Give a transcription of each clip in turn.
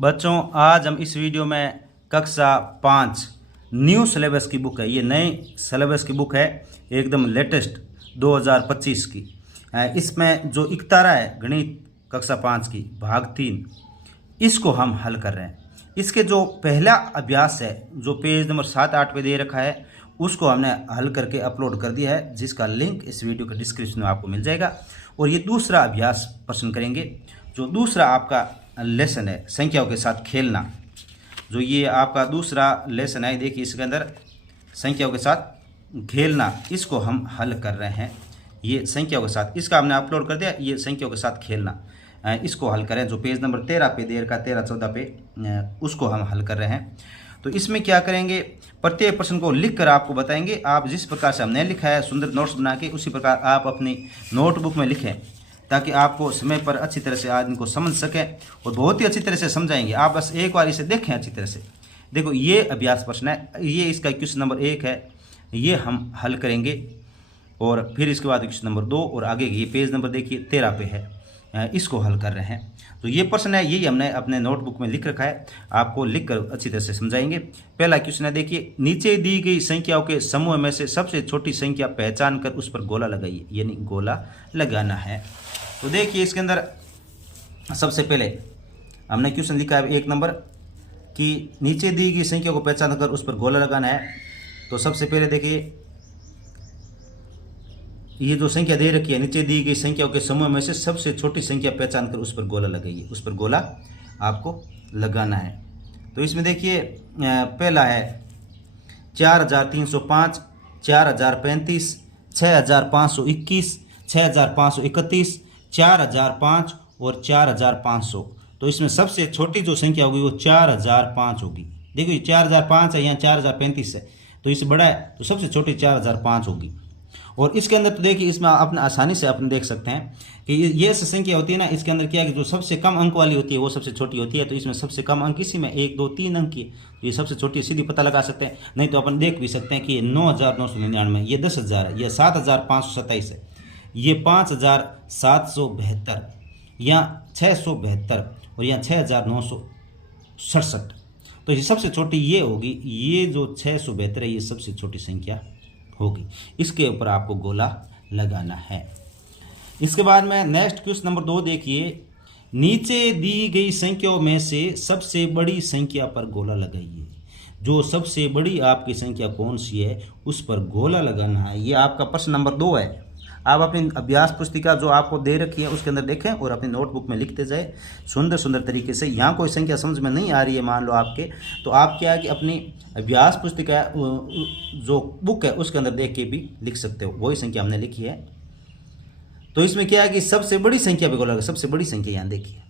बच्चों, आज हम इस वीडियो में कक्षा 5 न्यू सिलेबस की बुक है, ये नई सिलेबस की बुक है, एकदम लेटेस्ट 2025 की। इसमें जो इकतारा है गणित कक्षा 5 की भाग 3, इसको हम हल कर रहे हैं। इसके जो पहला अभ्यास है जो पेज नंबर 7-8 पे दे रखा है, उसको हमने हल करके अपलोड कर दिया है, जिसका लिंक इस वीडियो के डिस्क्रिप्शन में आपको मिल जाएगा। और ये दूसरा अभ्यास पसंद करेंगे, जो दूसरा आपका लेसन है संख्याओं के साथ खेलना। जो ये आपका दूसरा लेसन है, देखिए इसके अंदर संख्याओं के साथ खेलना, इसको हम हल कर रहे हैं। ये संख्याओं के साथ, इसका हमने अपलोड कर दिया, ये संख्याओं के साथ खेलना, इसको हल करें। जो पेज नंबर 13 पे दे रखा, 13-14 पे, उसको हम हल कर रहे हैं। तो इसमें क्या करेंगे, प्रत्येक प्रश्न को लिख कर आपको बताएंगे। आप जिस प्रकार से हमने लिखा है सुंदर नोट्स बना के, उसी प्रकार आप अपनी नोटबुक में लिखें, ताकि आपको समय पर अच्छी तरह से आज इनको समझ सकें। और बहुत ही अच्छी तरह से समझाएंगे। आप बस एक बार इसे देखें अच्छी तरह से। देखो, ये अभ्यास प्रश्न है, ये इसका क्वेश्चन नंबर 1 है, ये हम हल करेंगे। और फिर इसके बाद क्वेश्चन नंबर 2 और आगे ये पेज नंबर देखिए 13 पे है, इसको हल कर रहे हैं। तो ये प्रश्न है, यही हमने अपने नोटबुक में लिख रखा है, आपको लिख कर अच्छी तरह से समझाएंगे। पहला क्वेश्चन है, देखिए, नीचे दी गई संख्याओं के समूह में से सबसे छोटी संख्या पहचान कर उस पर गोला लगाइए, यानी गोला लगाना है। तो देखिए इसके अंदर सबसे पहले हमने क्वेश्चन लिखा है 1 नंबर कि नीचे दी गई संख्या को पहचान कर उस पर गोला लगाना है। तो सबसे पहले देखिए, ये जो संख्या दे रखी है, नीचे दी गई संख्याओं के समूह में से सबसे छोटी संख्या पहचान कर उस पर गोला लगाइए, उस पर गोला आपको लगाना है। तो इसमें देखिए पहला है 4305, 4035, 6521, 6531, 4005 और 4500। तो इसमें सबसे छोटी जो संख्या होगी वो 4005 होगी। देखो ये 4005 है, यहाँ 4035 है, तो इससे बड़ा है, तो सबसे छोटी 4005 होगी। और इसके अंदर तो देखिए, इसमें अपने आसानी से अपने देख सकते हैं कि ये संख्या होती है ना, इसके अंदर क्या है कि जो सबसे कम अंक वाली होती है वो सबसे छोटी होती है। तो इसमें सबसे कम अंक इसी में 1, 2, 3 अंक की, तो ये सबसे छोटी सीधी पता लगा सकते हैं। नहीं तो अपन देख भी सकते हैं कि 9999, ये 10,000 है, ये 7,527 है, ये 5,772, यहाँ 672 और यहाँ 6,967। तो ये सबसे छोटी ये होगी, ये जो 672 है, ये सबसे छोटी संख्या होगी। इसके ऊपर आपको गोला लगाना है। इसके बाद में नेक्स्ट क्वेश्चन नंबर 2 देखिए, नीचे दी गई संख्याओं में से सबसे बड़ी संख्या पर गोला लगाइए। जो सबसे बड़ी आपकी संख्या कौन सी है उस पर गोला लगाना है। ये आपका प्रश्न नंबर 2 है। आप अपनी अभ्यास पुस्तिका जो आपको दे रखी है उसके अंदर देखें और अपनी नोटबुक में लिखते जाए सुंदर सुंदर तरीके से। यहाँ कोई संख्या समझ में नहीं आ रही है मान लो आपके, तो आप क्या है कि अपनी अभ्यास पुस्तिका जो बुक है उसके अंदर देख के भी लिख सकते हो, वही संख्या हमने लिखी है। तो इसमें क्या है कि सबसे बड़ी संख्या पे गोला लगा, सबसे बड़ी संख्या यहाँ देखिए,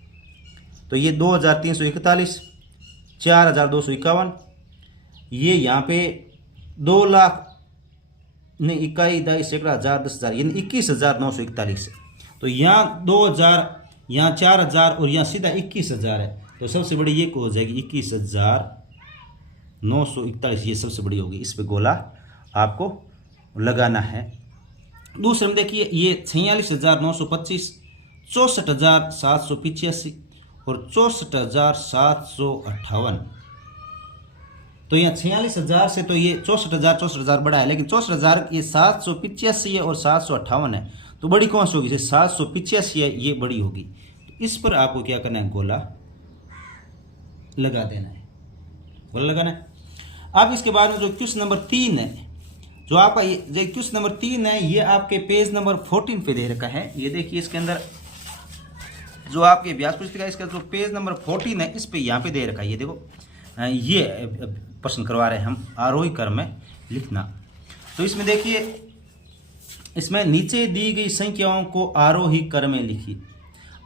तो ये 2341, 4251, ये यहाँ पे 2 लाख नहीं, इकाई, दाई, सैकड़ा, हजार, 10,000, यानी 21,941 है। तो यहाँ 2,000, यहाँ 4,000 और यहाँ सीधा 21,000 है। तो सबसे बड़ी ये हो जाएगी 21,941, ये सबसे बड़ी होगी। इस पे गोला आपको लगाना है। दूसरे में देखिए, ये 46,925, 64,785 और 64,758। तो यहाँ 46,000 से तो ये 64,000 बड़ा है, लेकिन 64,000 ये 785 है और 758 है, तो बड़ी कौन सी होगी? 785 है, ये बड़ी होगी। तो इस पर आपको क्या करना है, गोला लगा देना है, गोला लगाना है। अब इसके बाद में जो क्वेश्चन नंबर 3 है, जो आपका ये क्वेश्चन नंबर 3 है, ये आपके पेज नंबर 14 पे दे रखा है। ये देखिए इसके अंदर जो आपके अभ्यास पुस्तिका, इसका जो पेज नंबर 14 है, इस पे यहाँ पे दे रखा है। ये देखो, ये प्रश्न करवा रहे हैं हम, आरोही क्रम में लिखना। तो इसमें देखिए, इसमें नीचे दी गई संख्याओं को आरोही क्रम में लिखिए।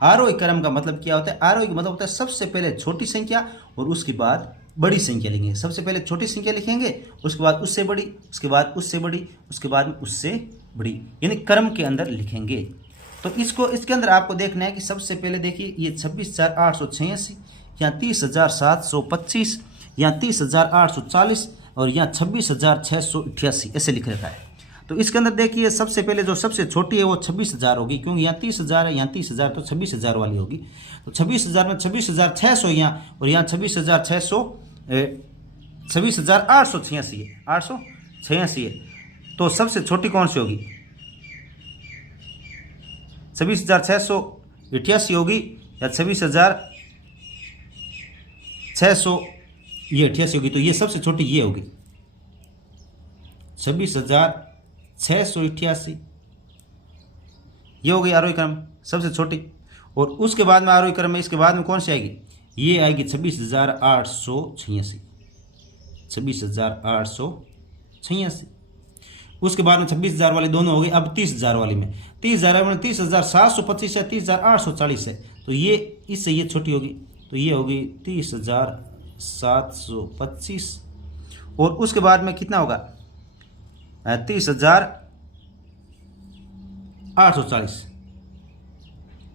आरोही क्रम का मतलब क्या होता है? आरोही का मतलब होता है सबसे पहले छोटी संख्या और उसके बाद बड़ी संख्या लिखेंगे। सबसे पहले छोटी संख्या लिखेंगे, उसके बाद उससे बड़ी, उसके बाद उससे बड़ी, उसके बाद उससे बड़ी, यानी क्रम के अंदर लिखेंगे। तो इसके अंदर आपको देखना है कि सबसे पहले देखिए, ये 26,886, यहाँ 30,725, यहाँ 30,840 और यहाँ 26,688 ऐसे लिख रखा है। तो इसके अंदर देखिए सबसे पहले जो सबसे छोटी है वो 26,000 होगी, क्योंकि यहाँ 30,000 है, यहाँ 30,000, तो 26,000 वाली होगी। तो 26,000 में 26,600 यहाँ, और यहाँ 26,886 है, 886 है। तो सबसे छोटी कौन सी होगी? 26,688 होगी, या 26,600 ये 88 होगी। तो ये सबसे छोटी ये होगी 26,688, ये हो गई आरोही क्रम सबसे छोटी। और उसके बाद में आरोही क्रम में इसके बाद में कौन सी आएगी? ये आएगी 26,886, 26,886। उसके बाद में 26,000 वाली दोनों हो गई। अब 30,000 वाली में 30,725 है, 30,840 है, तो ये इससे ये छोटी होगी, तो ये होगी 30,725। और उसके बाद में कितना होगा? 30,840,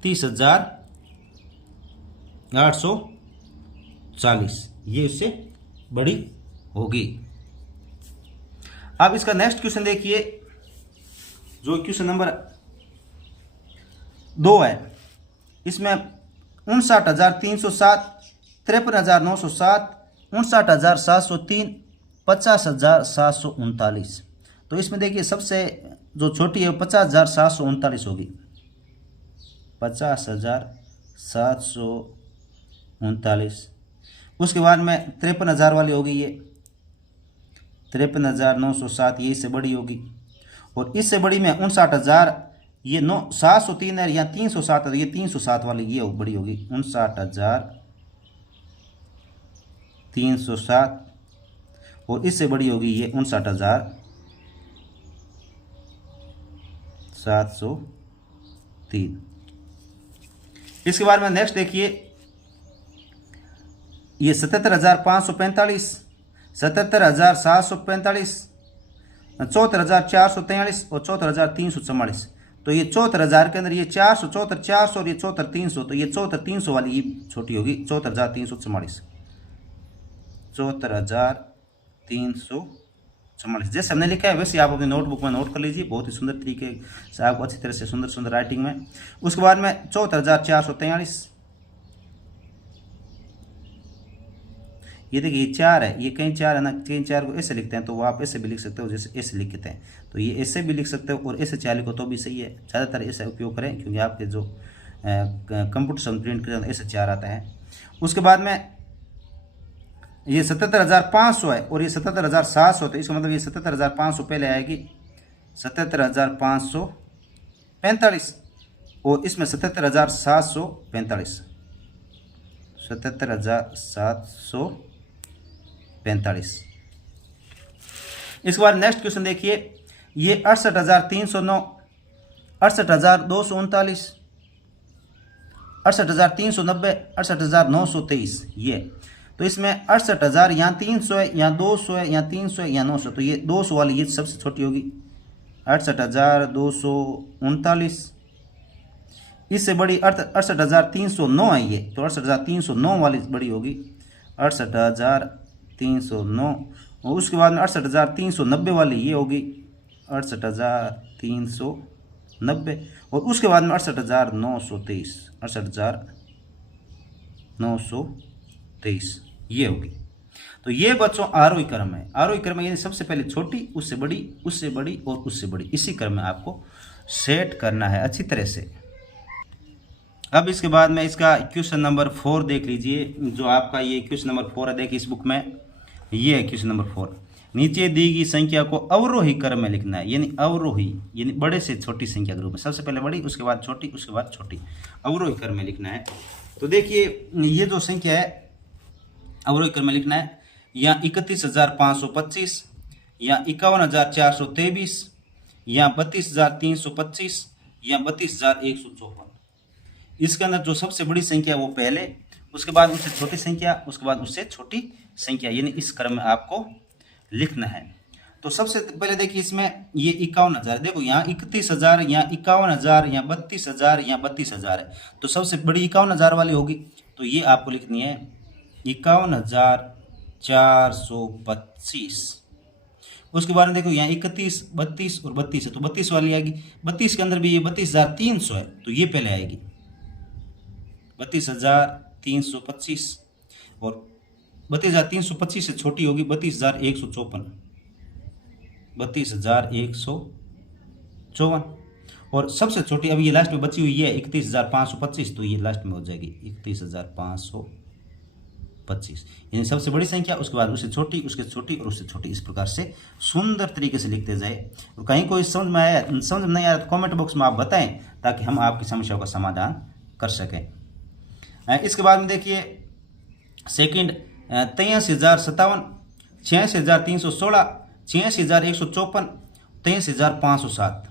30,840, ये उससे बड़ी होगी। अब इसका नेक्स्ट क्वेश्चन देखिए, जो क्वेश्चन नंबर 2 है। इसमें 59,307, 53,907, 59,703, 50,739। तो इसमें देखिए सबसे जो छोटी है 50,739 होगी, 50,739। उसके बाद में 53,000 वाली होगी, ये 53,907, ये इससे बड़ी होगी। और इससे बड़ी में 59,000, ये 703 है, या 307 है, ये 307 वाली ये बड़ी होगी, 59,307। और इससे बड़ी होगी ये 59,703। इसके बाद में नेक्स्ट देखिए, ये 77,545, 77,745, 74,443 और 74,344। तो ये 74,000 के अंदर ये 400, 74,400 और ये 74,300, तो ये 74,300 वाली ये छोटी होगी, 74,344, 74,344। जैसे हमने लिखा है वैसे आप अपनी नोटबुक में नोट कर लीजिए, बहुत ही सुंदर तरीके से आपको अच्छी तरह से सुंदर सुंदर राइटिंग में। उसके बाद में 74,443, ये देखिए 4 है, ये कहीं 4 है ना, कहीं 4 को ऐसे लिखते हैं, तो वो आप ऐसे भी लिख सकते हो, जैसे ऐसे लिखते हैं, तो ये ऐसे भी लिख सकते हो, और ऐसे 4 लिखो तो भी सही है। ज़्यादातर ऐसा उपयोग करें, क्योंकि आपके जो कंप्यूटर से प्रिंट करें ऐसे 4 आता है। उसके बाद में ये 77,500 है, और ये 77,700, तो इसका मतलब ये 77,500 पहले आएगी, 77,545, और इसमें 77,745, 77,745। इसके बाद नेक्स्ट क्वेश्चन देखिए, ये 68,309, 68,239, 68,390, 68,923, ये। तो इसमें 68,000, यहाँ 300 है, यहाँ 200 है, यहाँ 300 है, यहाँ 900, तो ये 200 वाली ये सबसे छोटी होगी, 68,239। इससे बड़ी 68,309 है ये, तो 68,309 वाली बड़ी होगी, 68,309। और उसके बाद में 68,390 वाली ये होगी, 68,390। और उसके बाद में 68,923, 68,923 ये होगी। तो ये बच्चों आरोही क्रम है। आरोही क्रम यानी सबसे पहले छोटी, उससे बड़ी, उससे बड़ी और उससे बड़ी, इसी क्रम में आपको सेट करना है अच्छी तरह से। अब इसके बाद में इसका क्वेश्चन नंबर 4 देख लीजिए, जो आपका ये क्वेश्चन नंबर 4 है, देखिए इस बुक में ये है क्वेश्चन नंबर 4। नीचे दी गई संख्या को अवरोही क्रम में लिखना है, यानी अवरोही यानी बड़े से छोटी संख्या के रूप में, सबसे पहले बड़ी, उसके बाद छोटी, उसके बाद छोटी, अवरोही क्रम में लिखना है। तो देखिए ये जो संख्या है अवरोही क्रम में लिखना है, यहाँ 31,525, यहाँ 51,423, यहाँ 32,325, यहाँ 32,154। इसके अंदर जो सबसे बड़ी संख्या वो पहले, उसके बाद उससे छोटी संख्या, उसके बाद उससे छोटी संख्या, यानी इस क्रम में आपको लिखना है। तो सबसे पहले देखिए इसमें ये 51,000, देखो यहाँ 31,000, यहाँ 51,000, यहाँ 32,000, यहाँ 32,000 है, तो सबसे बड़ी 51,000 वाली होगी, तो ये आपको लिखनी है 51,425। उसके बाद में देखो यहाँ 31, 32 और 32 है, तो 32 वाली आएगी। 32 के अंदर भी ये 32,300 है, तो ये पहले आएगी 32,325, और 32,325 से छोटी होगी 32,154, 32,154, और सबसे छोटी अभी ये लास्ट में बची हुई है 31,525, तो ये लास्ट में हो जाएगी 31,525, यानी सबसे बड़ी संख्या, उसके बाद उससे छोटी, उसके छोटी और उससे छोटी। इस प्रकार से सुंदर तरीके से लिखते जाए। और कहीं कोई समझ में नहीं आया तो कमेंट बॉक्स में आप बताएं, ताकि हम आपकी समस्याओं का समाधान कर सकें। इसके बाद में देखिए सेकंड 83,057, 86,316, 86,154, 83,507।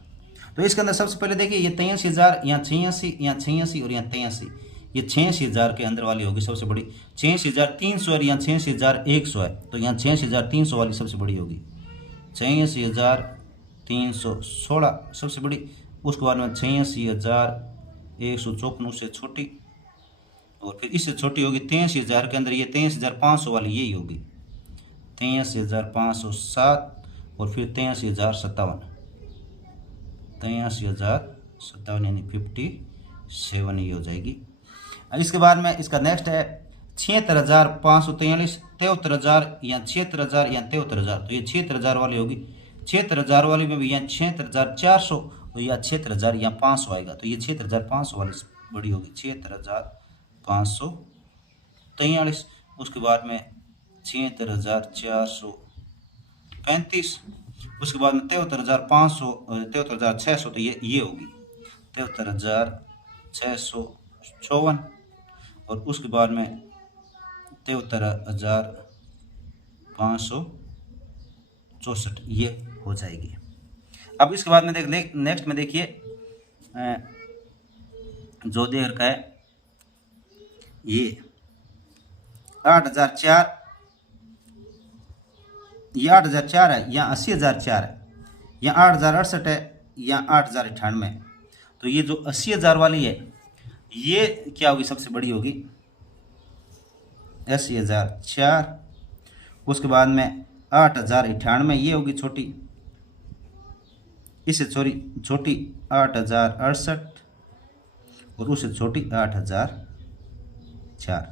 तो इसके अंदर सबसे पहले देखिए ये 83,000, यहाँ 86, यहाँ 86 और यहाँ 83, ये 86,000 के अंदर वाली होगी सबसे बड़ी। 86,300 और यहाँ 86,100 है, तो यहाँ 86,300 वाली सबसे बड़ी होगी। 86,316 सबसे बड़ी, उसके बाद में 86,154 उससे छोटी, और फिर इससे छोटी होगी 83,000 के अंदर ये 83,500 वाली यही होगी। 83,507 और फिर 83,057, 83,057 यानी 57 ये हो जाएगी। इसके बाद में इसका नेक्स्ट है 76,543, 73,000 या 76,000 या 73,000, तो ये 76,000 वाली होगी। 76,000 वाली में भी यहाँ 76,400 और या 76,000 या 500 आएगा, तो ये 76,500 वाली बड़ी होगी। 76,543, उसके बाद में 76,435, उसके बाद में 73,500, 73,600, तो ये होगी 73,654, और उसके बाद में 73,564 ये हो जाएगी। अब इसके बाद में नेक्स्ट में देखिए जो दे रखा है ये 8,004, ये 8,004 है, यहाँ 80,004 है, यहाँ 8,068 है, यहाँ 8,098 है। तो ये जो 80,000 वाली है ये क्या होगी, सबसे बड़ी होगी 80,004, उसके बाद में 8,098 ये होगी छोटी, इससे छोटी 8,068 और उससे छोटी 8,004।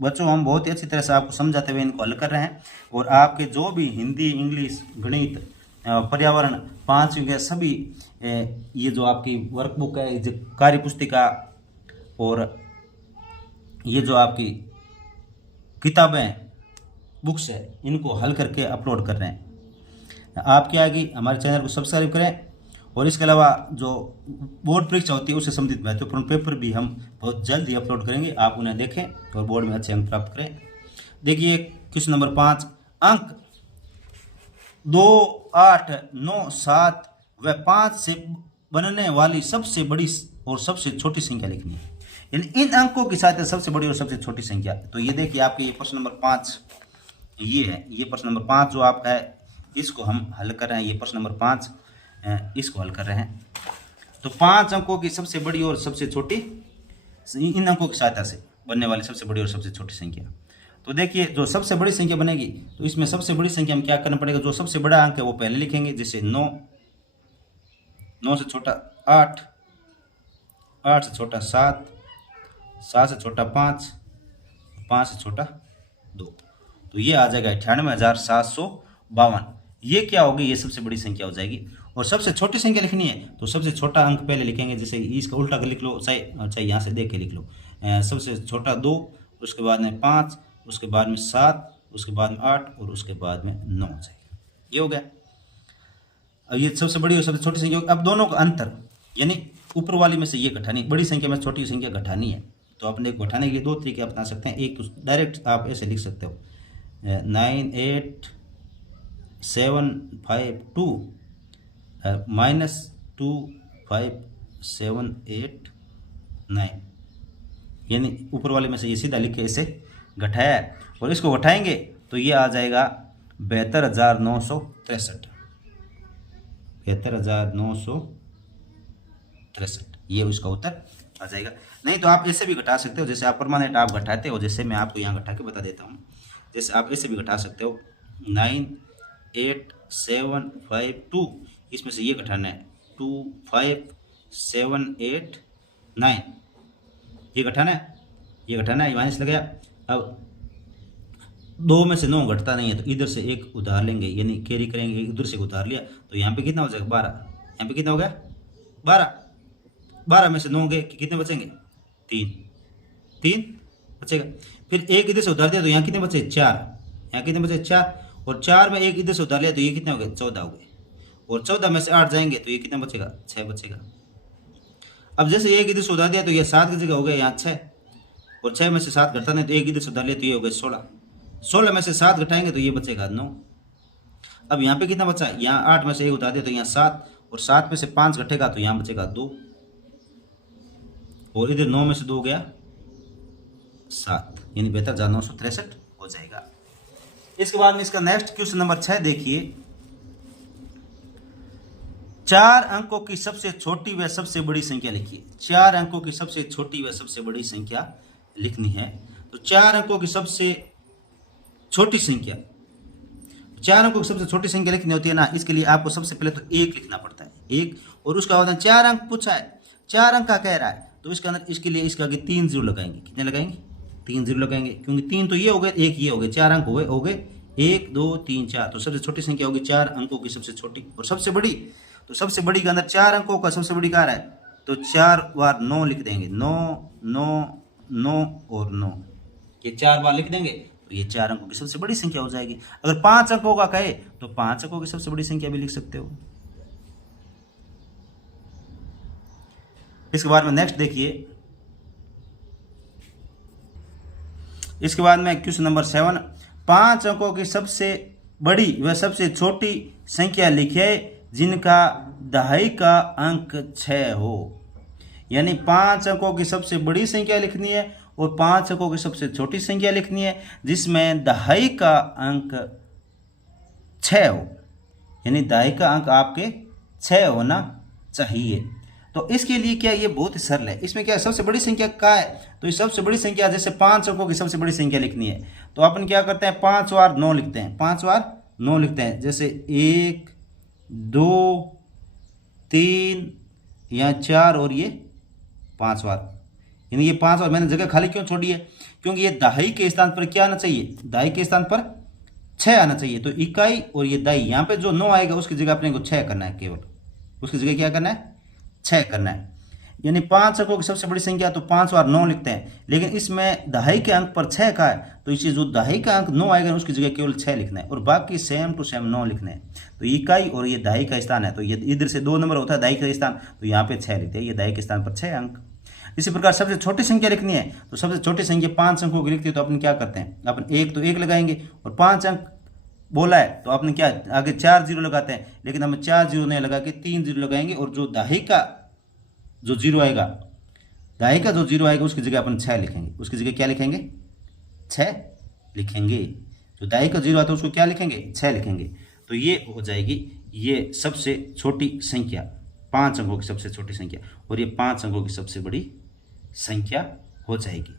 बच्चों हम बहुत ही अच्छी तरह से आपको समझाते हुए इनको हल कर रहे हैं, और आपके जो भी हिंदी, इंग्लिश, गणित, पर्यावरण 5 के सभी ये जो आपकी वर्कबुक है, जो कार्य पुस्तिका और ये जो आपकी किताबें, बुक्स है, इनको हल करके अपलोड कर रहे हैं। आप क्या आएगी हमारे चैनल को सब्सक्राइब करें, और इसके अलावा जो बोर्ड परीक्षा होती है उससे संबंधित महत्वपूर्ण पेपर भी हम बहुत जल्द ही अपलोड करेंगे, आप उन्हें देखें और बोर्ड में अच्छे अंक प्राप्त करें। देखिए क्वेश्चन नंबर 5, अंक 2, 8, 9, 7 व 5 से बनने वाली सबसे बड़ी और सबसे छोटी संख्या लिखनी है। इन अंकों की साथ सबसे बड़ी और सबसे छोटी संख्या। तो ये देखिए आपके ये प्रश्न नंबर 5 ये है, ये प्रश्न नंबर 5 जो आपका है इसको हम हल कर रहे हैं। ये प्रश्न नंबर 5 इसको हल कर रहे हैं। तो 5 अंकों की सबसे बड़ी और सबसे छोटी, इन अंकों की सहायता से बनने वाली सबसे बड़ी और सबसे छोटी संख्या। तो देखिए जो सबसे बड़ी संख्या बनेगी, तो इसमें सबसे बड़ी संख्या में क्या करना पड़ेगा, जो सबसे बड़ा अंक है वो पहले लिखेंगे, जैसे 9, 9 से छोटा 8, 8 से छोटा 7, 7 से छोटा 5, 5 से छोटा 2, तो ये आ जाएगा 98,752। ये क्या होगी, ये सबसे बड़ी संख्या हो जाएगी। और सबसे छोटी संख्या लिखनी है तो सबसे छोटा अंक पहले लिखेंगे, जैसे इसका उल्टा कर लिख लो, चाहे यहाँ से देख के लिख लो। सबसे छोटा 2, उसके बाद में 5, उसके बाद में 7, उसके बाद में 8 और उसके बाद में 9 हो जाएगा। ये हो गया। अब ये सबसे बड़ी और सबसे छोटी संख्या। अब दोनों का अंतर, यानी ऊपर वाली में से ये घटानी, बड़ी संख्या में छोटी संख्या घटानी है, तो अपने घटाने के लिए 2 तरीके अपना सकते हैं। एक तो डायरेक्ट आप ऐसे लिख सकते हो 98752 -25789, यानी ऊपर वाले में से ये सीधा लिख के इसे घटाया है, और इसको घटाएंगे तो ये आ जाएगा 72,963, 72,963, ये उसका उत्तर आ जाएगा। नहीं तो आप ऐसे भी घटा सकते हो, जैसे आप परमानेंट आप घटाते हो, जैसे मैं आपको यहाँ घटा के बता देता हूँ। जैसे आप ऐसे भी घटा सकते हो 98752 752, इसमें से ये घटाना है 2 5 7 8 9, ये घटाना है, ये घटाना है, ये माइनस लग गया। अब 2 में से 9 घटता नहीं है तो इधर से एक उधार लेंगे, यानी कैरी करेंगे, इधर से उधार लिया तो यहाँ पे कितना हो जाएगा 12, यहाँ पे कितना हो गया 12, 12 में से 9 गए कितने बचेंगे 3 बचेगा। फिर एक इधर से उधार दिया तो यहाँ कितने बचे 4, यहाँ कितने बचे 4, और 4 में एक इधर से उधार लिया तो ये कितने हो गए 14 हो गए, और 14 में से 8 जाएंगे तो ये कितना बचेगा 6 बचेगा। अब जैसे एक इधर से उधार दिया तो ये 7 की जगह हो गया यहाँ 6, और 6 में से 7 घटा नहीं तो एक इधर से उधार लिया तो ये हो गए 16, 16 में से 7 घटाएंगे तो ये बचेगा 9। अब यहाँ पे कितना बचा, यहाँ 8 में से एक उधार दिया तो यहाँ 7, और 7 में से 5 घटेगा तो यहाँ बचेगा 2, और इधर 9 में से 2 गया 7, यानी बेहतर ज्यादा 963 हो जाएगा। इसके बाद में इसका नेक्स्ट क्वेश्चन नंबर 6 देखिए, 4 अंकों की सबसे छोटी व सबसे बड़ी संख्या लिखिए। 4 अंकों की सबसे छोटी व सबसे बड़ी संख्या लिखनी है। तो 4 अंकों की सबसे छोटी संख्या, 4 अंकों की सबसे छोटी संख्या लिखनी होती है ना, इसके लिए आपको सबसे पहले तो 1 लिखना पड़ता है, 1, और उसका आवेदन 4 अंक पूछा है, 4 अंक का कह रहा है तो इसके अंदर इसके लिए इसके आगे 3 जीरो लगाएंगे। कितने लगाएंगे 3 जीरो लगाएंगे, क्योंकि 3 तो ये हो गए, 1 ये हो गए, 4 अंक हो गए 1 2 3 4, तो सबसे छोटी संख्या होगी 4 अंकों की सबसे छोटी। और सबसे बड़ी, तो सबसे बड़ी के अंदर 4 अंकों का सबसे बड़ी कह रहा है तो 4 बार 9 लिख देंगे, 9 9 9 और 9, ये 4 बार लिख देंगे तो ये 4 अंकों की सबसे बड़ी संख्या हो जाएगी। अगर 5 अंकों का कहे तो 5 अंकों की सबसे बड़ी संख्या भी लिख सकते हो। इसके बाद में नेक्स्ट देखिए, इसके बाद में क्वेश्चन नंबर 7, 5 अंकों की सबसे बड़ी व सबसे छोटी संख्या लिखे जिनका दहाई का अंक 6 हो। यानी 5 अंकों की सबसे बड़ी संख्या लिखनी है और 5 अंकों की सबसे छोटी संख्या लिखनी है जिसमें दहाई का अंक 6 हो, यानी दहाई का अंक आपके 6 होना चाहिए। तो इसके लिए क्या, ये बहुत ही सरल है। इसमें क्या सबसे बड़ी संख्या क्या है, तो ये सबसे बड़ी संख्या जैसे 5 अंकों की सबसे बड़ी संख्या लिखनी है तो अपन क्या करते हैं 5 बार 9 लिखते हैं, 5 बार 9 लिखते हैं, जैसे 1 2 3 यहाँ 4 और ये 5 बार, यानी ये 5 बार। मैंने जगह खाली क्यों छोड़ी है, क्योंकि ये दहाई के स्थान पर क्या आना चाहिए, दहाई के स्थान पर 6 आना चाहिए। तो इकाई और ये दहाई, यहाँ पे जो 9 आएगा उसकी जगह अपने को 6 करना है, केवल उसकी जगह क्या करना है 6 करना है। यानी 5 अंकों की सबसे बड़ी संख्या तो 5 बार 9 लिखते हैं, लेकिन इसमें दहाई के अंक पर 6 का है तो इसे जो दहाई का अंक 9 आएगा उसकी जगह केवल 6 लिखना है और बाकी सेम टू सेम 9 लिखने हैं। तो इकाई और ये दहाई का स्थान है तो ये इधर से 2 नंबर होता है दहाई का स्थान, तो यहाँ पे 6 लिखते हैं, ये दहाई के स्थान पर 6 अंक। इसी प्रकार सबसे छोटी संख्या लिखनी है तो सबसे छोटी संख्या 5 अंकों की लिखती है तो अपन क्या करते हैं, अपन 1 तो 1 लगाएंगे और 5 अंक बोला है तो आपने क्या आगे 4 जीरो लगाते हैं, लेकिन हम 4 जीरो नहीं लगा के 3 जीरो लगाएंगे और जो दहाई का जो जीरो आएगा, दहाई का जो जीरो आएगा उसकी जगह अपन 6 लिखेंगे, उसकी जगह क्या लिखेंगे 6 लिखेंगे। जो दहाई का जीरो आता है उसको क्या लिखेंगे 6 लिखेंगे। तो ये हो जाएगी ये सबसे छोटी संख्या, 5 अंकों की सबसे छोटी संख्या, और ये 5 अंकों की सबसे बड़ी संख्या हो जाएगी।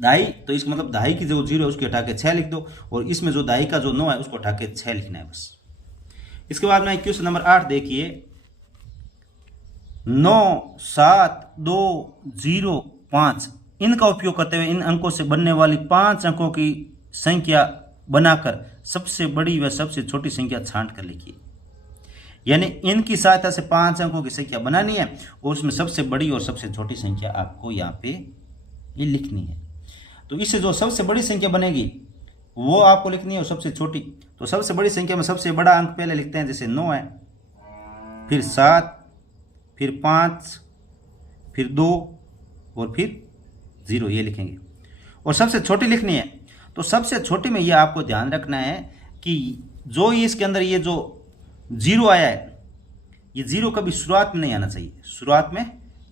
दहाई तो इसका मतलब दहाई की जो जीरो है उसको हटा के 6 लिख दो और इसमें जो दहाई का जो 9 है उसको हटा के 6 लिखना है बस। इसके बाद में क्वेश्चन नंबर 8 देखिए, 9 7 2 0 5 इनका उपयोग करते हुए इन अंकों से बनने वाली 5 अंकों की संख्या बनाकर सबसे बड़ी व सबसे छोटी संख्या छांट कर लिखिए। यानी इनकी सहायता से 5 अंकों की संख्या बनानी है और उसमें सबसे बड़ी और सबसे छोटी संख्या आपको यहाँ पे ये लिखनी है। तो इससे जो सबसे बड़ी संख्या बनेगी वो आपको लिखनी है और सबसे छोटी, तो सबसे बड़ी संख्या में सबसे बड़ा अंक पहले लिखते हैं, जैसे 9 है, फिर 7, फिर 5, फिर 2 और फिर 0, ये लिखेंगे। और सबसे छोटी लिखनी है तो सबसे छोटी में ये आपको ध्यान रखना है कि जो ये इसके अंदर ये जो 0 आया है, ये 0 कभी शुरुआत में नहीं आना चाहिए, शुरुआत में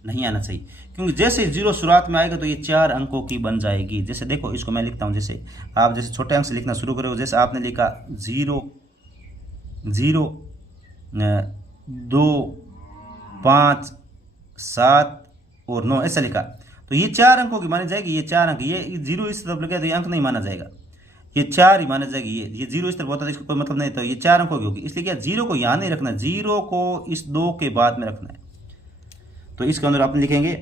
नहीं आना चाहिए, क्योंकि जैसे 0 शुरुआत में आएगा तो ये 4 अंकों की बन जाएगी। जैसे देखो इसको मैं लिखता हूँ, जैसे आप जैसे छोटे अंक से लिखना शुरू करो, जैसे आपने लिखा 0 0 2 5 7 और 9 ऐसा लिखा तो ये 4 अंकों की मानी जाएगी। ये 4 अंक, ये 0 इस तरफ लगे तो ये अंक नहीं माना जाएगा। ये 4 ही माना जाएगी। ये 0 इस तरफ होता है, इसका कोई मतलब नहीं, तो ये 4 अंकों की होगी, इसलिए क्या 0 को यहाँ नहीं रखना, 0 को इस 2 के बाद में रखना है। तो इसके अंदर आप लिखेंगे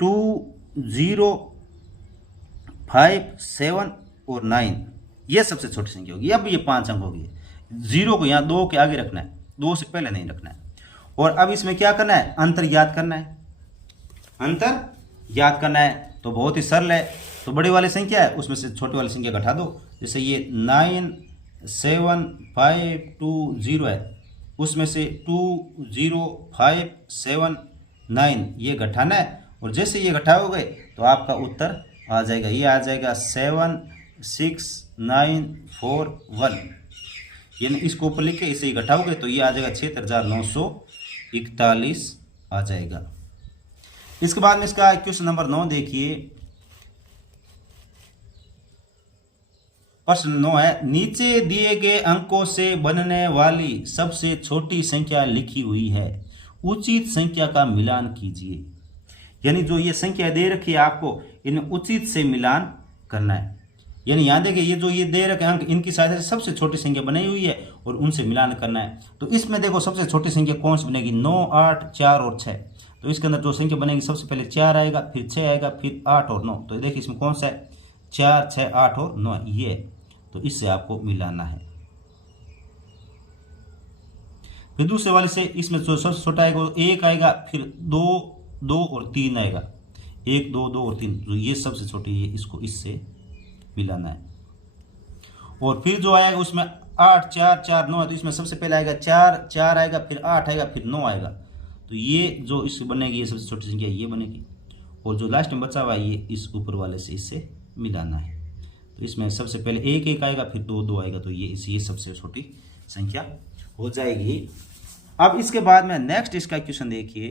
2 0 5 7 और 9, ये सबसे छोटी संख्या होगी। अब ये 5 अंक होगी, 0 को यहाँ 2 के आगे रखना है, 2 से पहले नहीं रखना है। और अब इसमें क्या करना है, अंतर याद करना है, अंतर याद करना है। तो बहुत ही सरल है। तो बड़ी वाली संख्या है उसमें से छोटी वाली संख्या घटा दो, जैसे ये 9 7 5 2 0 है, उसमें से 2 0 5 7 9 ये घटाना है। और जैसे ये घटाओगे तो आपका उत्तर आ जाएगा, ये आ जाएगा 7 6 9 4 1। यानी इसको ऊपर लिख के इसे ही घटाओगे तो ये आ जाएगा 7941 आ जाएगा। इसके बाद में इसका क्वेश्चन नंबर 9 देखिए। प्रश्न 9 है, नीचे दिए गए अंकों से बनने वाली सबसे छोटी संख्या लिखी हुई है, उचित संख्या का मिलान कीजिए। यानी जो ये संख्या दे रखी है आपको, इनमें उचित से मिलान करना है। यानी यहाँ देखिए ये जो ये दे रखे अंक, इनकी सहायता से सबसे छोटी संख्या बनाई हुई है और उनसे मिलान करना है। तो इसमें देखो सबसे छोटी संख्या कौन सी बनेगी, 9 8 4 और 6। तो इसके अंदर जो संख्या बनेगी सबसे पहले 4 आएगा, फिर 6 आएगा, फिर 8 और 9। तो देखिए इसमें कौन सा है, 4 6 8 और 9 ये। तो इससे आपको मिलाना है। फिर दूसरे वाले से इसमें जो सबसे छोटा आएगा वो 1 आएगा, फिर 2 2 और 3 आएगा, 1 2 2 और 3। जो ये सबसे छोटी है इसको इससे मिलाना है। और फिर जो आएगा उसमें 8 4 4 9 है, तो इसमें सबसे पहले आएगा 4 4 आएगा, फिर 8 आएगा, फिर 9 आएगा। तो ये जो इससे बनेगी ये सबसे छोटी संख्या ये बनेगी। और जो लास्ट में बचा हुआ है ये इस ऊपर वाले से इससे मिलाना है। तो इसमें सबसे पहले 1 1 आएगा, फिर 2 2 आएगा, तो ये सबसे छोटी संख्या हो जाएगी। अब इसके बाद में नेक्स्ट इसका क्वेश्चन देखिए।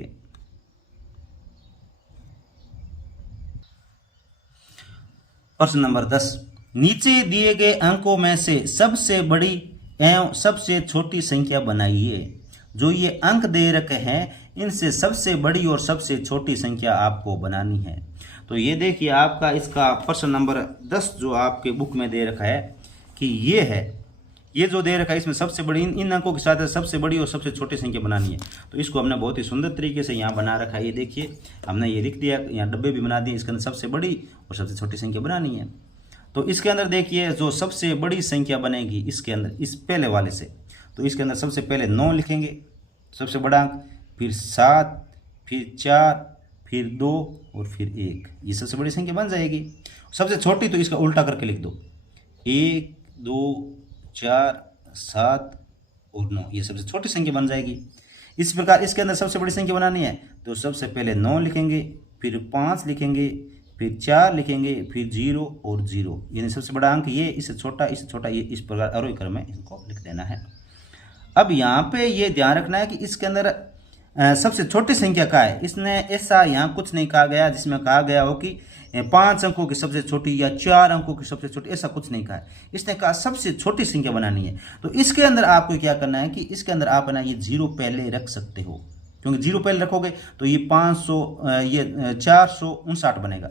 प्रश्न नंबर 10, नीचे दिए गए अंकों में से सबसे बड़ी एवं सबसे छोटी संख्या बनाइए। जो ये अंक दे रखे हैं इनसे सबसे बड़ी और सबसे छोटी संख्या आपको बनानी है। तो ये देखिए आपका इसका प्रश्न नंबर 10 जो आपके बुक में दे रखा है कि ये है, ये जो दे रखा है इसमें सबसे बड़ी इन अंकों के साथ सबसे बड़ी और सबसे छोटी संख्या बनानी है। तो इसको हमने बहुत ही सुंदर तरीके से यहाँ बना रखा है। ये देखिए हमने ये लिख दिया, यहाँ डब्बे भी बना दिए, इसके अंदर सबसे बड़ी और सबसे छोटी संख्या बनानी है। तो इसके अंदर देखिए जो सबसे बड़ी संख्या बनेगी इसके अंदर इस पहले वाले से, तो इसके अंदर सबसे पहले 9 लिखेंगे सबसे बड़ा अंक, फिर 7, फिर 4, फिर 2 और फिर 1, ये सबसे बड़ी संख्या बन जाएगी। सबसे छोटी तो इसका उल्टा करके लिख दो, 1 2 4 7 और 9, ये सबसे छोटी संख्या बन जाएगी। इस प्रकार इसके अंदर सबसे बड़ी संख्या बनानी है तो सबसे पहले 9 लिखेंगे, फिर 5 लिखेंगे, फिर 4 लिखेंगे, फिर 0 और 0, यानी सबसे बड़ा अंक ये, इससे छोटा ये, इस प्रकार आरोही क्रम में इनको लिख देना है। अब यहाँ पे ये ध्यान रखना है कि इसके अंदर सबसे छोटी संख्या का है, इसने ऐसा यहाँ कुछ नहीं कहा गया जिसमें कहा गया हो कि 5 अंकों की सबसे छोटी या 4 अंकों की सबसे छोटी, ऐसा कुछ नहीं कहा है। इसने कहा सबसे छोटी संख्या बनानी है। तो इसके अंदर आपको क्या करना है कि इसके अंदर आप ना ये 0 पहले रख सकते हो, क्योंकि 0 पहले रखोगे तो ये 500 ये 459 बनेगा।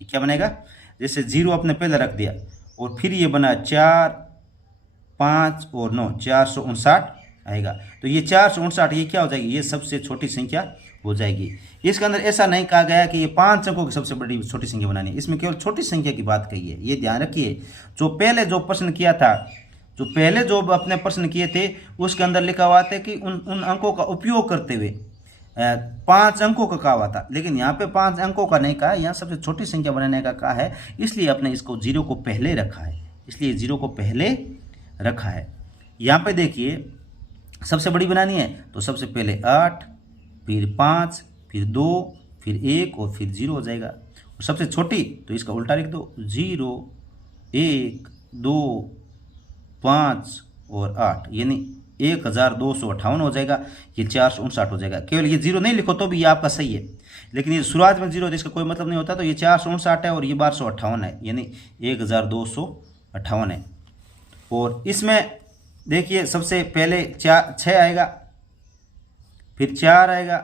ये क्या बनेगा, जैसे 0 आपने पहले रख दिया और फिर ये बना 4 5 और 9, 459 आएगा। तो ये 459 ये क्या हो जाएगी, ये सबसे छोटी संख्या हो जाएगी। इसके अंदर ऐसा नहीं कहा गया कि ये 5 अंकों की सबसे बड़ी छोटी संख्या बनानी है, इसमें केवल छोटी संख्या की बात कही है। ये ध्यान रखिए। जो पहले जो प्रश्न किया था, जो पहले जो अपने प्रश्न किए थे उसके अंदर लिखा हुआ था कि उन अंकों का उपयोग करते हुए 5 अंकों का कहा हुआ था, लेकिन यहाँ पे 5 अंकों का नहीं कहा, यहाँ सबसे छोटी संख्या बनाने का कहा है। इसलिए अपने इसको 0 को पहले रखा है, इसलिए 0 को पहले रखा है। यहाँ पे देखिए सबसे बड़ी बनानी है तो सबसे पहले 8, फिर 5, फिर 2, फिर 1 और फिर 0 हो जाएगा। और सबसे छोटी तो इसका उल्टा लिख दो, 0 1 2 5 और 8, यानी 1258 हो जाएगा। ये 459 हो जाएगा। केवल ये 0 नहीं लिखो तो भी ये आपका सही है, लेकिन ये शुरुआत में 0 इसका कोई मतलब नहीं होता। तो ये 459 है और ये 1258 है, यानी 1258 है। और इसमें देखिए सबसे पहले 6 आएगा, फिर 4 आएगा,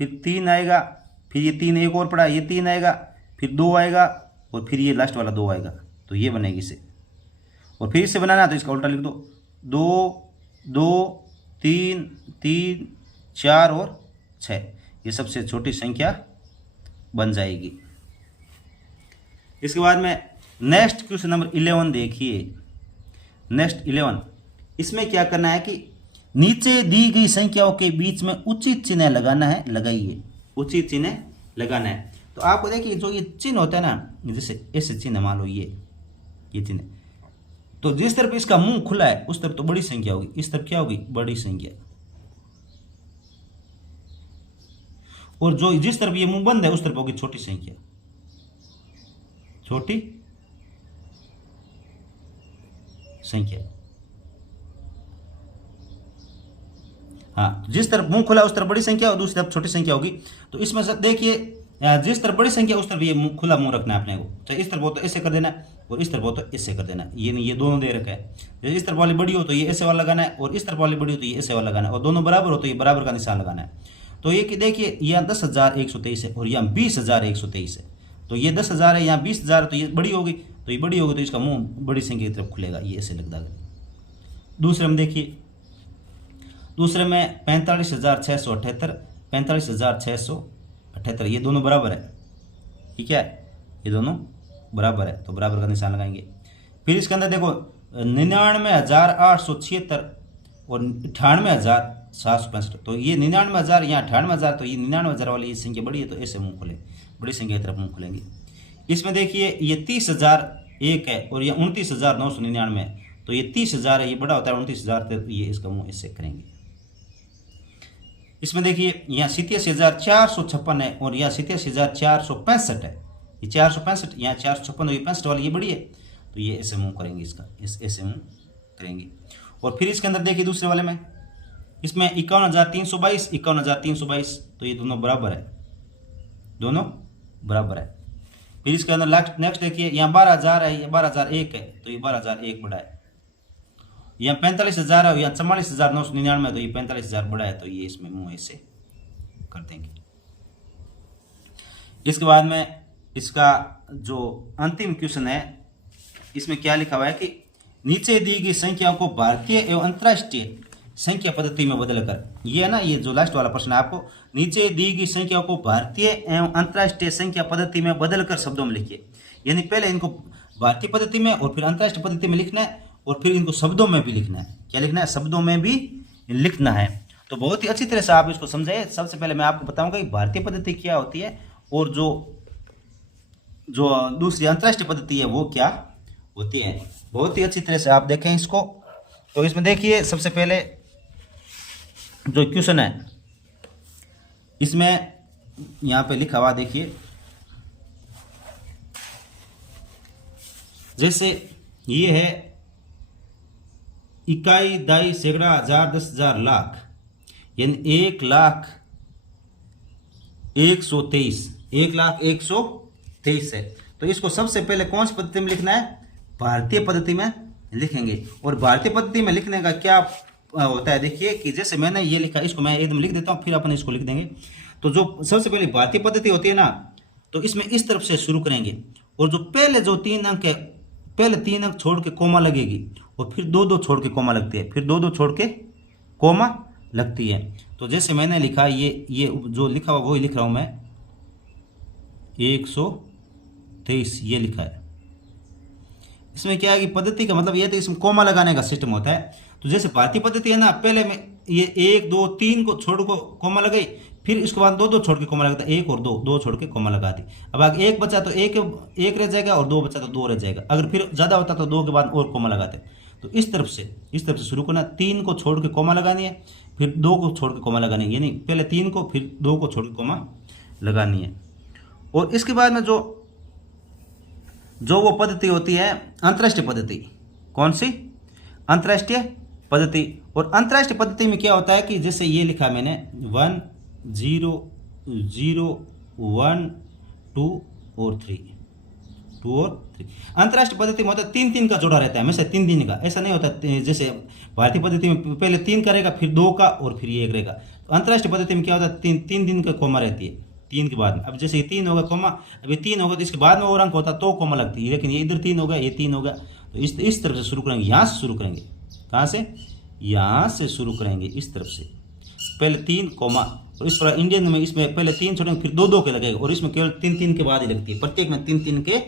फिर 3 आएगा, फिर ये 3 एक और पड़ा, ये 3 आएगा, फिर 2 आएगा और फिर ये लास्ट वाला 2 आएगा। तो ये बनेगी इसे। और फिर इसे बनाना है तो इसका उल्टा लिख दो, 2 2 3 3 4 और 6, ये सबसे छोटी संख्या बन जाएगी। इसके बाद में नेक्स्ट क्वेश्चन नंबर 11 देखिए। नेक्स्ट 11, इसमें क्या करना है कि नीचे दी गई संख्याओं के बीच में उचित चिन्ह लगाना है, लगाइए, उचित चिन्ह लगाना है। तो आपको देखिए जो ये चिन्ह होता है ना, जैसे ऐसे चिन्ह मान लो ये चिन्ह, तो जिस तरफ इसका मुंह खुला है उस तरफ तो बड़ी संख्या होगी, इस तरफ क्या होगी, बड़ी संख्या, और जो जिस तरफ ये मुंह बंद है उस तरफ होगी छोटी संख्या, छोटी संख्या। हाँ, जिस तरफ मुंह खुला उस तरफ बड़ी संख्या और दूसरी तरफ छोटी संख्या होगी। तो इसमें से देखिए जिस तरफ बड़ी संख्या उस तरफ ये खुला मुंह रखना है अपने को, चाहे इस तरफ हो तो ऐसे कर देना और इस तरफ हो तो ऐसे कर देना। ये नहीं, ये दोनों दे रखा है, जैसे इस तरफ वाली बड़ी हो तो ये ऐसे वाला लगाना है और इस तरफ वाली बड़ी हो तो ये ऐसे वाला लगाना है, और दोनों बराबर हो तो ये बराबर का निशान लगाना है। तो ये कि देखिए यहाँ 10,123 है और यहाँ 20,123 है, तो ये 10,000 है, यहाँ 20,000 है, तो ये बड़ी होगी, तो ये बड़ी होगी तो इसका मुंह बड़ी संख्या की तरफ खुलेगा, ये ऐसे लगता है। दूसरे में देखिए, दूसरे में 45,678 45,678, ये दोनों बराबर है, ठीक है, ये दोनों बराबर है तो बराबर का निशान लगाएंगे। फिर इसके अंदर देखो 99,876 और 98,765, तो ये 99,000 यहाँ 98,000, तो ये 99,000 वाली ये संख्या बड़ी है तो ऐसे मुंह खुले, बड़ी संख्या की तरफ मुंह खुलेंगे। इसमें देखिए ये 30,001 है और ये 29,999 है, तो ये 30,000 है, ये बड़ा होता है 29,000, तो ये इसका मुंह ऐसे करेंगे। इसमें देखिए यहाँ 87,456 है और यहाँ 87,465 है, ये 465, यहाँ 456, ये 65 वाली ये बड़ी है, तो ये ऐसे मुंह करेंगे, इसका ऐसे मुंह करेंगे। और फिर इसके अंदर देखिए दूसरे वाले में, इसमें 51,322 51,322, तो ये दोनों बराबर है, दोनों बराबर है। फिर इसके अंदर नेक्स्ट देखिए यहाँ 12,000 है, ये 12,001 है, तो ये 12,001 बड़ा है। यहाँ 45,000 है, यहाँ 44,999, तो ये 45,000 बड़ा है, तो ये इसमें मुंह ऐसे कर देंगे। इसके बाद में इसका जो अंतिम क्वेश्चन है, इसमें क्या लिखा हुआ है कि नीचे दी गई संख्याओं को भारतीय एवं अंतर्राष्ट्रीय संख्या पद्धति में बदलकर, ये है ना, ये जो लास्ट वाला प्रश्न है आपको, नीचे दी गई संख्याओं को भारतीय एवं अंतर्राष्ट्रीय संख्या पद्धति में बदलकर शब्दों में लिखिए। यानी पहले इनको भारतीय पद्धति में और फिर अंतर्राष्ट्रीय पद्धति में लिखना है और फिर इनको शब्दों में भी लिखना है। क्या लिखना है? शब्दों में भी लिखना है। तो बहुत ही अच्छी तरह से आप इसको समझाइए। सबसे पहले मैं आपको बताऊंगा कि भारतीय पद्धति क्या होती है और जो दूसरी अंतर्राष्ट्रीय पद्धति है वो क्या होती है। बहुत ही अच्छी तरह से आप देखें इसको। तो इसमें देखिए सबसे पहले जो क्वेश्चन है इसमें यहाँ पे लिखा हुआ देखिए, जैसे ये है इकाई, दाई, सैकड़ा, हजार, 10,000, लाख, यानी 1,01,123 है। तो इसको सबसे पहले कौन सी पद्धति में लिखना है? भारतीय पद्धति में लिखेंगे। और भारतीय पद्धति में लिखने का क्या होता है देखिए कि जैसे मैंने ये लिखा, इसको मैं एकदम लिख देता हूँ, फिर अपन इसको लिख देंगे। तो जो सबसे पहले भारतीय पद्धति होती है ना, तो इसमें इस तरफ से शुरू करेंगे और जो पहले जो 3 अंक है, पहले 3 अंक छोड़ के कोमा लगेगी और फिर 2-2 छोड़ के कोमा लगती है, फिर 2-2 छोड़ के कोमा लगती है। तो जैसे मैंने लिखा, ये जो लिखा हुआ वही लिख रहा हूँ मैं, 123 ये लिखा है। इसमें क्या है कि पद्धति का मतलब ये है कि इसमें कोमा लगाने का सिस्टम होता है। तो जैसे भारतीय पद्धति है ना, पहले में ये 1, 2, 3 को छोड़ को कोमा लगाई, फिर इसके बाद 2-2 छोड़ के कोमा लगाता, 1 और 2 छोड़ के कोमा लगा दी। अब अगर 1 बचा तो 1 रह जाएगा और 2 बचा तो 2 रह जाएगा। अगर फिर ज़्यादा होता तो 2 के बाद और कोमा लगाते। तो इस तरफ से शुरू करना, 3 को छोड़ के कोमा लगानी है, फिर 2 को छोड़ के कोमा लगानी है, यानी पहले 3 को फिर 2 को छोड़ के कोमा लगानी है। और इसके बाद में जो वो पद्धति होती है अंतर्राष्ट्रीय पद्धति। कौन सी? अंतर्राष्ट्रीय पद्धति। और अंतर्राष्ट्रीय पद्धति में क्या होता है कि जैसे ये लिखा मैंने 1 0 0 1 2 और 3 2 और 3। अंतर्राष्ट्रीय पद्धति में होता है 3-3 का जोड़ा रहता है, हमेशा 3-3 का। ऐसा नहीं होता जैसे भारतीय पद्धति में पहले 3 करेगा फिर 2 का और फिर ये 1 रहेगा। तो अंतर्राष्ट्रीय पद्धति में क्या होता है 3 दिन का कोमा रहती है, 3 के बाद में। अब जैसे ये 3 होगा कोमा, अब ये 3 होगा तो इसके बाद में और अंक होता तो कोमा लगती है, लेकिन ये इधर 3 हो गया, ये 3 हो गया, तो इस तरफ से शुरू करेंगे, यहाँ से शुरू करेंगे। कहाँ से? यहाँ से शुरू करेंगे, इस तरफ से। पहले 3 कोमा, और इस पर इंडियन में इसमें पहले 3 छोड़ेंगे, फिर 2 2 के लगेगा, और इसमें केवल 3 3 के बाद ही लगती है, प्रत्येक में 3 3 के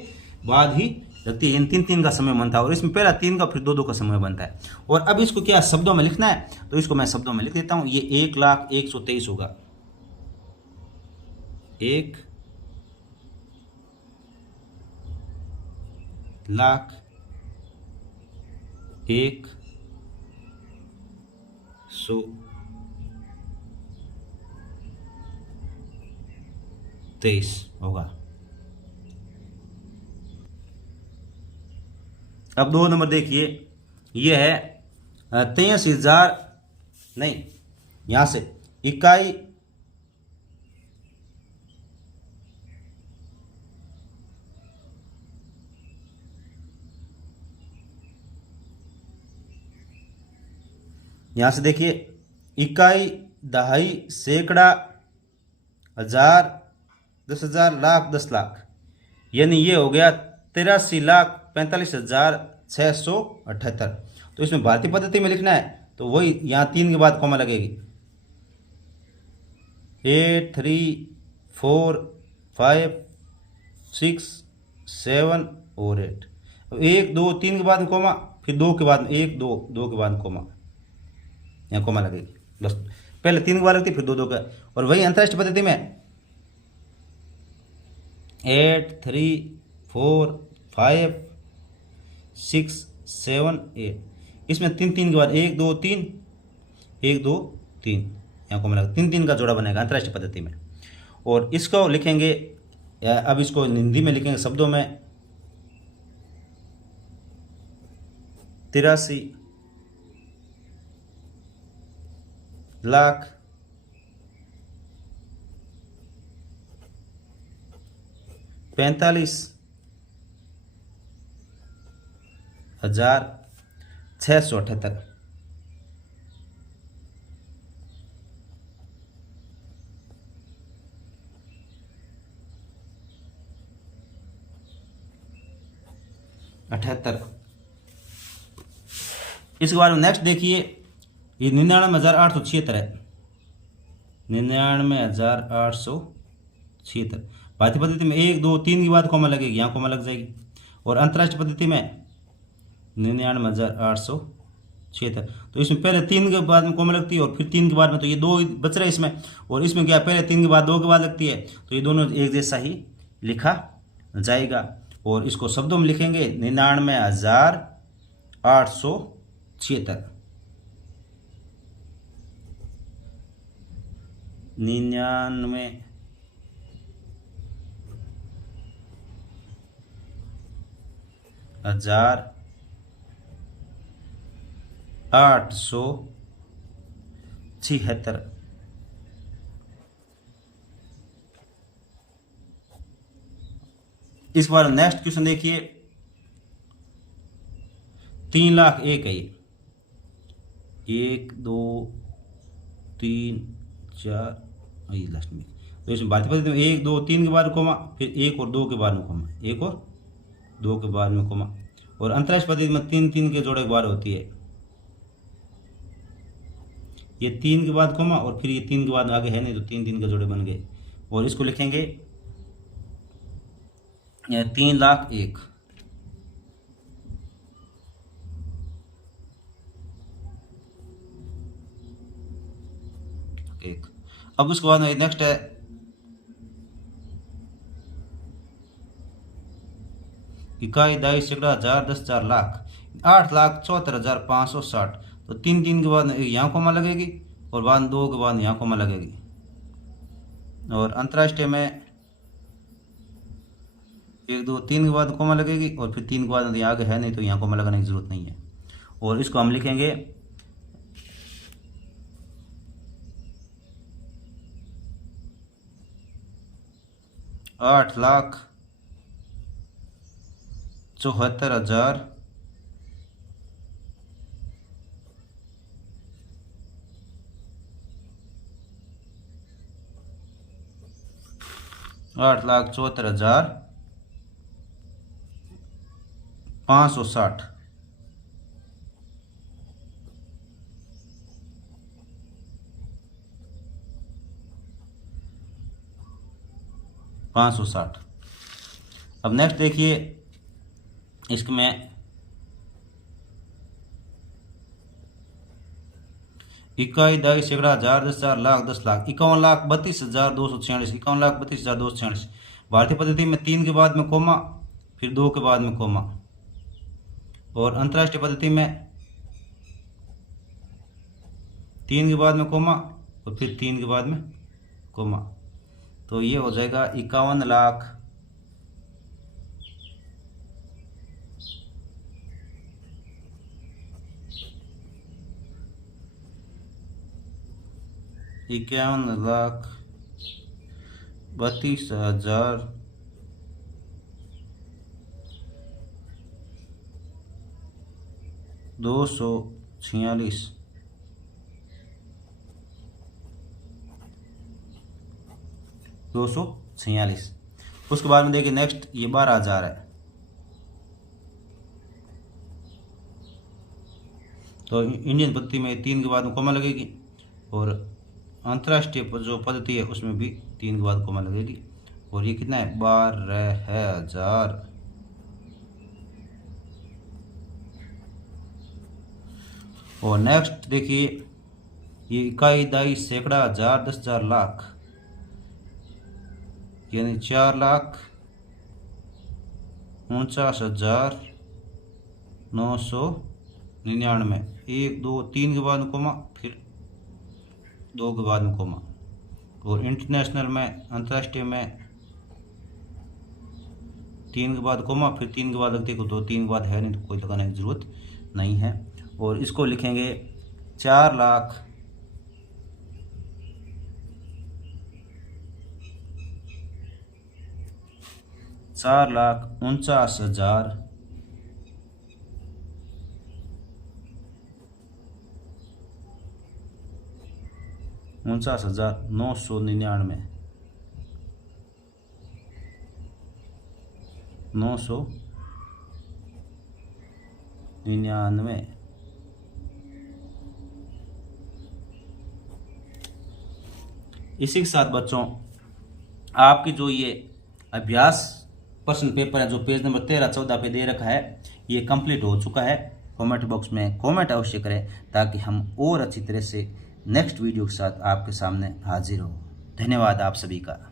बाद ही लगती है। इन 3 3 का समय बनता है, और इसमें पहला 3 का फिर 2 2 का समय बनता है। और अब इसको क्या शब्दों में लिखना है, तो इसको मैं शब्दों में लिख देता हूँ। ये 1,01,23 होगा, 1,01,23 होगा। अब 2 नंबर देखिए, ये है 83,000, नहीं, यहां से इकाई यहां से देखिए, इकाई, दहाई, सैकड़ा, हजार, 10,000, लाख, 10 लाख, यानी ये हो गया 83,45,678। तो इसमें भारतीय पद्धति में लिखना है, तो वही यहाँ 3 के बाद कॉमा लगेगी, 8 3 4 5 6 7 और 8। अब 1 2 3 के बाद में कॉमा, फिर 2 के बाद में 1 2 2 के बाद में कॉमा, यहाँ कॉमा लगेगी। बस पहले 3 के बाद लगती, फिर 2 2 का। और वही अंतरराष्ट्रीय पद्धति में 8 3 4 5 6 7 8, इसमें 3 3 के बाद 1 2 3 1 2 3, यहाँ को मिला 3 3 का जोड़ा बनेगा अंतरराष्ट्रीय पद्धति में। और इसको लिखेंगे, अब इसको हिंदी में लिखेंगे शब्दों में, 83,45,678। इसके बाद में नेक्स्ट देखिए, ये 99,876 है, 99,876। भारतीय पद्धति में 1 2 3 की बाद कॉमा लगेगी, यहाँ कॉमा लग जाएगी। और अंतर्राष्ट्रीय पद्धति में 99,876, तो इसमें पहले 3 के बाद में कॉमा लगती है, और फिर 3 के बाद में, तो ये 2 बच रहे इसमें। और इसमें क्या, पहले 3 के बाद 2 के बाद लगती है, तो ये दोनों एक जैसा ही लिखा जाएगा। और इसको शब्दों में लिखेंगे, 99,876, 99,876। इस बार नेक्स्ट क्वेश्चन देखिए, 3,01,000 है ये, 1 2 3 4, ये लास्ट में। तो इसमें भारतीय पद्धति में 1 2 3 के बाद कोमा, फिर 1 और 2 के बाद में कोमा, 1 और 2 के बाद में कोमा। और अंतरराष्ट्रीय पद्धति में 3 3 के जोड़े के बाद होती है, ये 3 के बाद कोमा, और फिर ये 3 के बाद आगे है नहीं, तो 3 3 के जोड़े बन गए। और इसको लिखेंगे 3,01,000। अब उसके बाद नेक्स्ट है इकाई, दहाई, सैकड़ा, हजार, 10,000, लाख, 8,74,560। तो 3 3 के बाद यहाँ कोमा लगेगी, और बाद 2 के बाद यहाँ कोमा लगेगी। और अंतर्राष्ट्रीय में 1 2 3 के बाद कोमा लगेगी, और फिर 3 के बाद यहाँ आगे है नहीं, तो यहाँ कोमा लगाने की जरूरत नहीं है। और इसको हम लिखेंगे 8,74,000 560। 8,74,560। 560। अब नेक्स्ट देखिए इसमें इकाई, दहाई, सैकड़ा, हजार, 10,000, लाख, 10,00,000, 51,32,246, 51,32,246। भारतीय पद्धति में 3 के बाद में कोमा, फिर 2 के बाद में कोमा, और अंतर्राष्ट्रीय पद्धति में 3 के बाद में कोमा और फिर 3 के बाद में कोमा। तो ये हो जाएगा 51,00,000 51,32,246। उसके बाद में देखिए नेक्स्ट ये 12,000 है। तो इंडियन पद्धति में 3 के बाद में कोमा लगेगी और अंतर्राष्ट्रीय जो पद्धति है उसमें भी 3 के बाद कोमा लगेगी। और ये कितना है 12,000। और नेक्स्ट देखिए ये इकाई, दहाई, सैकड़ा, हजार, 10,000, लाख, यानी 4,49,999। 1 2 3 के बाद में कोमा, फिर 2 के बाद में कोमा। और इंटरनेशनल में, अंतर्राष्ट्रीय में 3 के बाद कोमा, फिर 3 के बाद लगते को, तो 3 के बाद है नहीं तो कोई लगाने की जरूरत नहीं है। और इसको लिखेंगे 4,49,000 49,999 999। इसी के साथ बच्चों आपकी जो ये अभ्यास प्रश्न पेपर है जो पेज नंबर 13-14 पे दे रखा है ये कंप्लीट हो चुका है। कमेंट बॉक्स में कमेंट अवश्य करें ताकि हम और अच्छी तरह से नेक्स्ट वीडियो के साथ आपके सामने हाजिर हो। धन्यवाद आप सभी का।